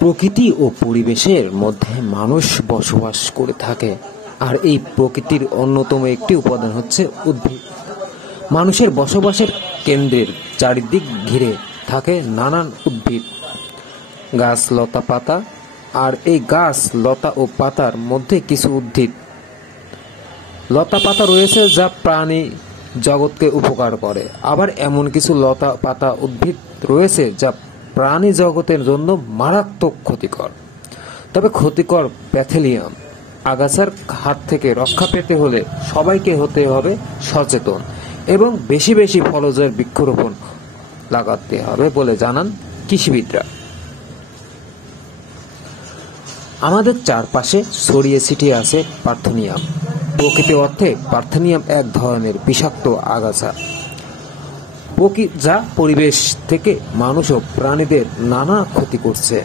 প্রকৃতি ও পরিবেশের মধ্যে মানুষ বসবাস করে থাকে, আর এই প্রকৃতির অন্যতম একটি উপাদান হচ্ছে উদ্ভিদ। মানুষের বসবাসের কেন্দ্রের চারিদিক ঘিরে থাকে নানান উদ্ভিদ, গাছ, লতা, পাতা। আর এই গাছ, লতা ও পাতার মধ্যে কিছু উদ্ভিদ লতা পাতা রয়েছে যা প্রাণী জগৎকে উপকার করে, আবার এমন কিছু লতা পাতা উদ্ভিদ রয়েছে যা প্রাণী জগতের জন্য মারাত্মক ক্ষতিকর। তবে ক্ষতিকর প্যাথেলিয়াম আগাছার হাত থেকে রক্ষা পেতে হলে সবাইকে হতে হবে সচেতন এবং বেশি বেশি ফলজের বৃক্ষরোপণ লাগাতে হবে বলে জানান কৃষিবিদরা। আমাদের চারপাশে ছড়িয়ে ছিটিয়ে আছে পার্থেনিয়াম। প্রকৃত অর্থে পার্থেনিয়াম এক ধরনের বিষাক্ত আগাছা যা পরিবেশ থেকে মানুষ ও প্রাণীদের নানা ক্ষতি করছে।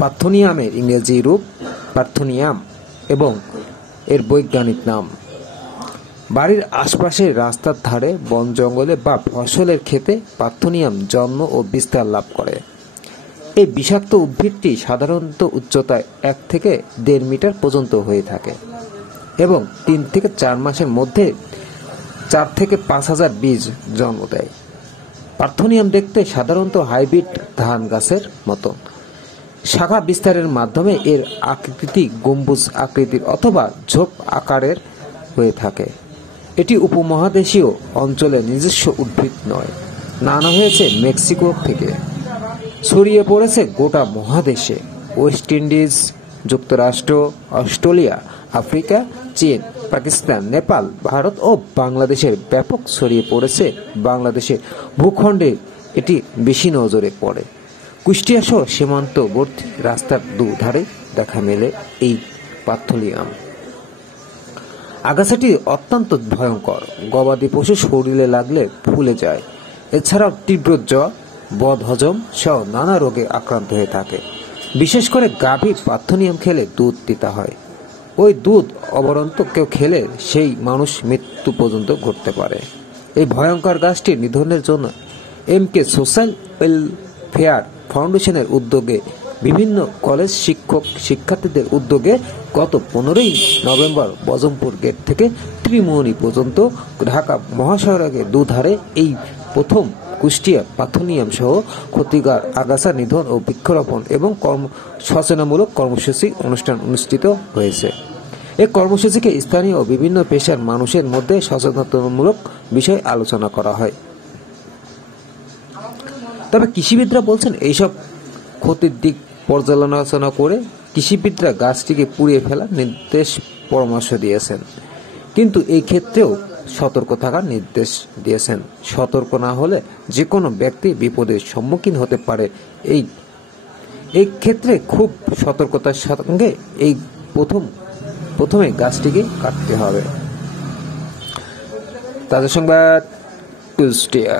পার্থেনিয়ামের ইংরেজি রূপ পার্থেনিয়াম এবং এর বৈজ্ঞানিক নাম। বাড়ির আশপাশের রাস্তার ধারে, বন জঙ্গলে বা ফসলের ক্ষেতে পার্থেনিয়াম জন্ম ও বিস্তার লাভ করে। এই বিষাক্ত উদ্ভিদটি সাধারণত উচ্চতায় 1 থেকে 1.5 মিটার পর্যন্ত হয়ে থাকে এবং 3 থেকে 4 মাসের মধ্যে 4 থেকে 5,000 বীজ জন্ম দেয়। পার্থেনিয়াম দেখতে সাধারণত হাইব্রিড ধান গাছের মতো। শাখা বিস্তারের মাধ্যমে এর আকৃতি গম্বুজ আকৃতির অথবা ঝোপ আকারের হয়ে থাকে। এটি উপমহাদেশীয় অঞ্চলে নিজস্ব উদ্ভিদ নয়, নানা হয়েছে মেক্সিকো থেকে, ছড়িয়ে পড়েছে গোটা মহাদেশে। ওয়েস্ট ইন্ডিজ, যুক্তরাষ্ট্র, অস্ট্রেলিয়া, আফ্রিকা, চীন, পাকিস্তান, নেপাল, ভারত ও বাংলাদেশের ব্যাপক ছড়িয়ে পড়েছে। বাংলাদেশের ভূখণ্ডে এটি বেশি নজরে পড়ে। কুষ্টিয়া সহ সীমান্তবর্তী রাস্তার দুধারে দেখা মেলে এই পার্থেনিয়াম। আগাছাটি অত্যন্ত ভয়ঙ্কর। গবাদি পশু শরীরে লাগলে ফুলে যায়। এছাড়াও তীব্র জ্বর, বদহজম সহ নানা রোগে আক্রান্ত হয়ে থাকে। বিশেষ করে গাভী পার্থেনিয়াম খেলে দুধ দিতে হয়। ওই দুধ অবরন্ত কেউ খেলে সেই মানুষ মৃত্যু পর্যন্ত ঘটতে পারে। এই ভয়ঙ্কর গাছটি নিধনের জন্য MK সোশ্যাল ওয়েলফেয়ার ফাউন্ডেশনের উদ্যোগে বিভিন্ন কলেজ শিক্ষার্থীদের উদ্যোগে গত 15ই নভেম্বর বজমপুর গেট থেকে ত্রিমোহনী পর্যন্ত ঢাকা মহাসড়কের দুধারে এই প্রথম কুষ্টিয়া পার্থেনিয়াম সহ ক্ষতিকর আগাছা নিধন ও বৃক্ষরোপণ এবং সচেতনমূলক কর্মসূচি অনুষ্ঠান অনুষ্ঠিত হয়েছে। এই কর্মসূচিকে স্থানীয় ও বিভিন্ন পেশার মানুষের মধ্যে সচেতনতামূলক বিষয় আলোচনা করা হয়। তবে কৃষিবিদরা বলছেন, এইসব ক্ষতির দিক পর্যালোচনা করে কৃষিবিদরা গাছটিকে পুড়িয়ে ফেলার পরামর্শ দিয়েছেন, কিন্তু এই ক্ষেত্রেও সতর্ক থাকার নির্দেশ দিয়েছেন। সতর্ক না হলে যে কোনো ব্যক্তি বিপদের সম্মুখীন হতে পারে। এই ক্ষেত্রে খুব সতর্কতার সঙ্গে এই প্রথমে গাছটিকে কাটতে হবে। তাদের সংবাদ কুষ্টিয়া।